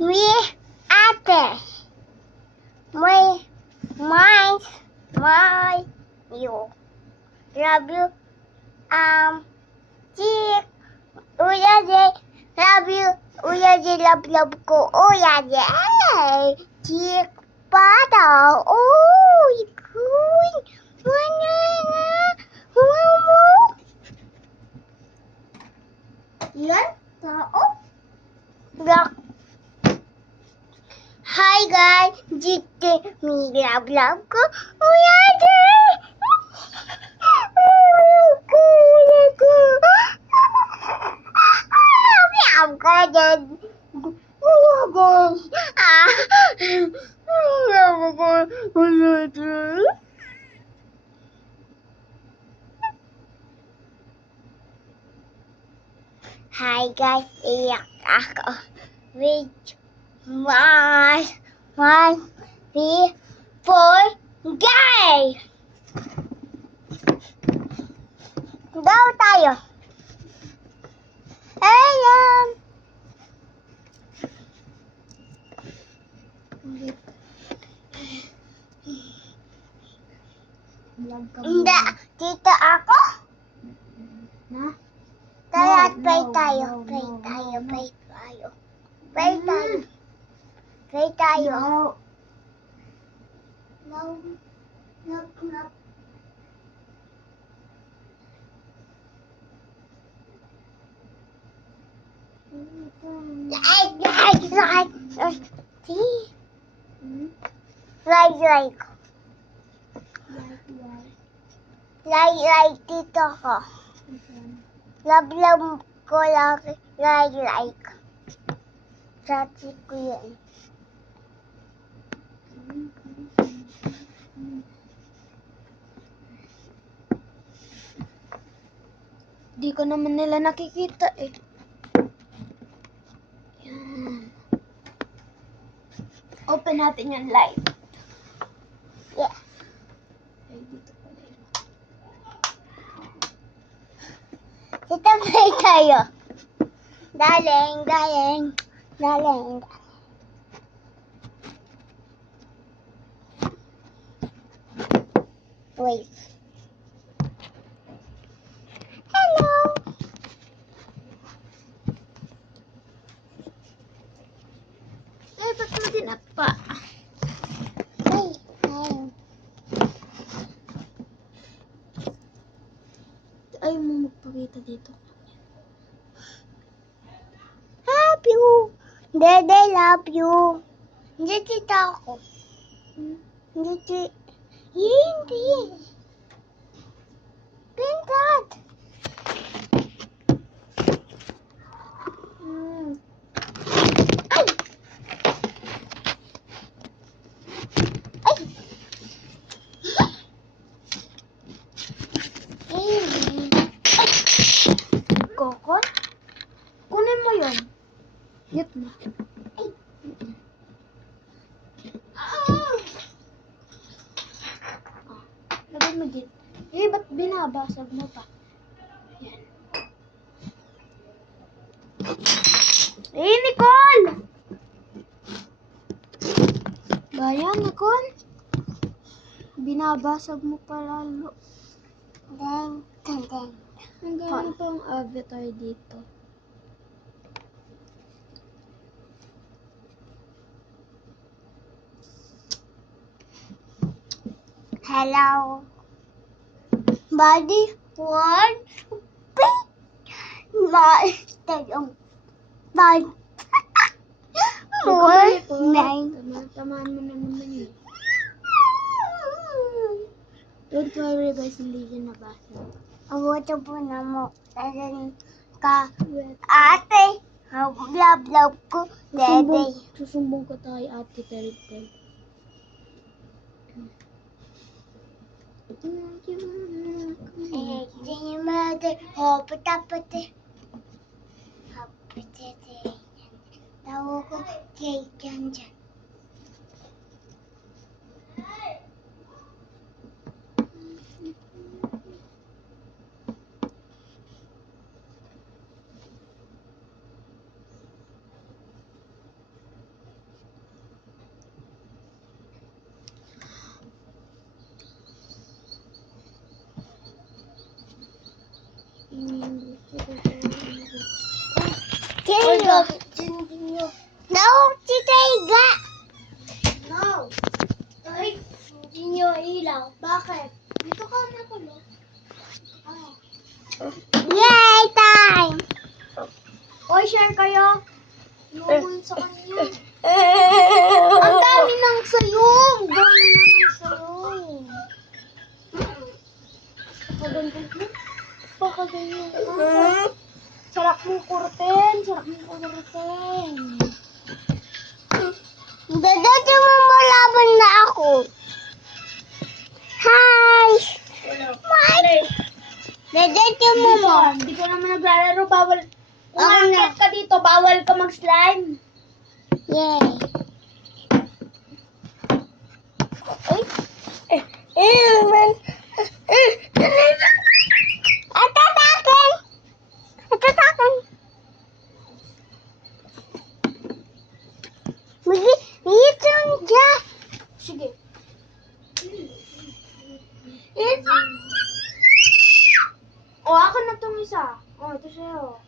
Me, ate. My, you. Love you. Chick. Uya de. Love you. Uya de, love ko. Uya de. Chick. Pada. Uy, kuy. Mana nga. Mamo. Yan. Tao. Rock. Hi guys, jite me love ko. Uya de. Love ko din. Uya de. Love ko. Uya de. Hi guys, iyak ako. With one, three, four, guys! Go tayo! Ayan! Hindi, dito ako. Na? Tara, No, pray no, tayo. no, Pray no, tayo, no. pray tayo. Pray tayo. Pray tayo. No. No. Like dito ko. Love ko lang like. Chachi ko yan. Di ko naman nila nakikita eh. Yan. Open natin yung live. Yeah. Ay, dito pala yun. Dito pray tayo. Daling. Wait. Hello. Ay, ba't mo dinapa? Ay. Ay, mo magpakita dito. Love you. Dede, love you. Hindi dito ako. Hindi. Pintat. Ay. Kokon? Kunin mo yun. Hit mo. Lagay mo dito. Eh, ba't binabasag mo pa? Yan. Eh, Nicole! Bayan, Nicole. Binabasag mo pa lalo. Deng. Hanggang pa ang avatar dito. Hello. Body one. Tamaan mo na naman yun. Don't worry guys, hindi siya nabasa. Abuto po na mo. Tarin ka. Ate. Love ko. Dede. Susumbong ko tayo ate Tel. Sing mother. Hopatapate. Tawo ko kay Jan. No, si Taiga. No. Ay, hindi nyo ilaw. Bakit? Dito ka na kulo. Ah. Yay, time. Oy, share kayo. Inuulit sa kanya. Ang dami ng sayong. Ang dami na ng sayong. Pakaganyan mo. Pakaganyan mo. Sarap mong kurten. Sarap mong kurten. Dadating mo malaban na ako. Hi. Hi. Dadating mo mo. Hindi ko naman naglalaro. Bawal. Kung Ako na. aakyat ka dito, bawal ka mag-slime. Yay. Man. Atatakin. Atatakin. Ito dyan. Sige. Ito. O, akin na itong isa. O, ito sa'yo.